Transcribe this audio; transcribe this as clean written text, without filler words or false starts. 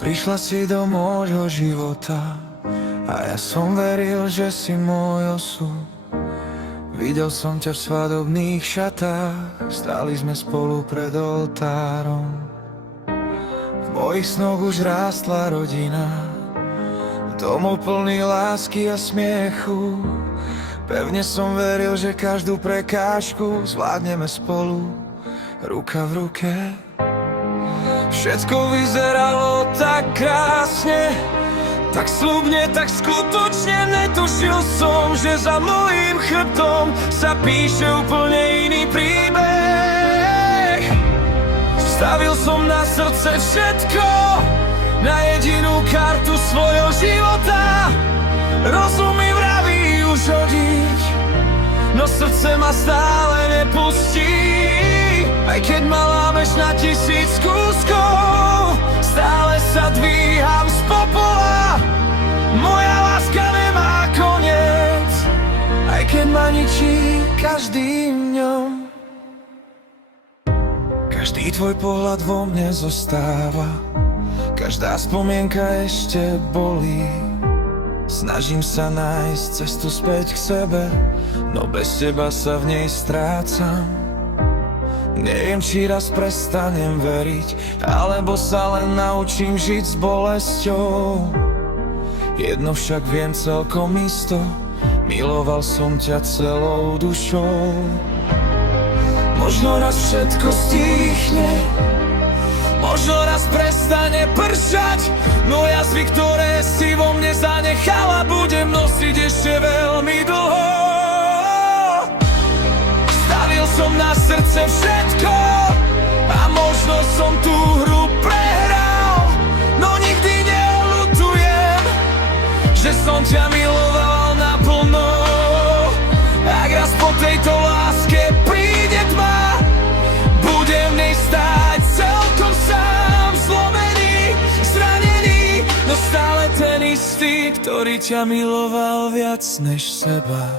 Prišla si do môjho života a ja som veril, že si môj osud. Videl som ťa v svadobných šatách, stáli sme spolu pred oltárom. V mojich snoch už rástla rodina, domov plný lásky a smiechu. Pevne som veril, že každú prekážku zvládneme spolu, ruka v ruke. Všetko vyzeralo tak krásne, tak sľubne, tak skutočne. Netušil som, že za mojím chrbtom sa píše úplne iný príbeh. Stavil som na srdce všetko, na jedinú kartu svojho života. Rozum mi vraví už hodiť, no srdce ma stále nepustí. Aj keď ma lámeš na 1000 kúskov, stále sa dvíham z popola. Moja láska nemá koniec, aj keď ma ničí každým dňom. Každý tvoj pohľad vo mne zostáva, každá spomienka ešte bolí. Snažím sa nájsť cestu späť k sebe, no bez teba sa v nej strácam. Neviem, či raz prestanem veriť, alebo sa len naučím žiť s bolesťou. Jedno však viem celkom isto, miloval som ťa celou dušou. Možno raz všetko stíchne, možno raz prestane pršať, no jazvy, ktoré si vo mne zanechala, budem nosiť ešte veľmi dlho. Stavil som na srdce všetko a možno som tú hru prehral, no nikdy neoľutujem, že som ťa miloval naplno. Ak raz po tejto láske príde tma, budem v nej stáť celkom sám, zlomený, zranený, no stále ten istý, ktorý ťa miloval viac než seba.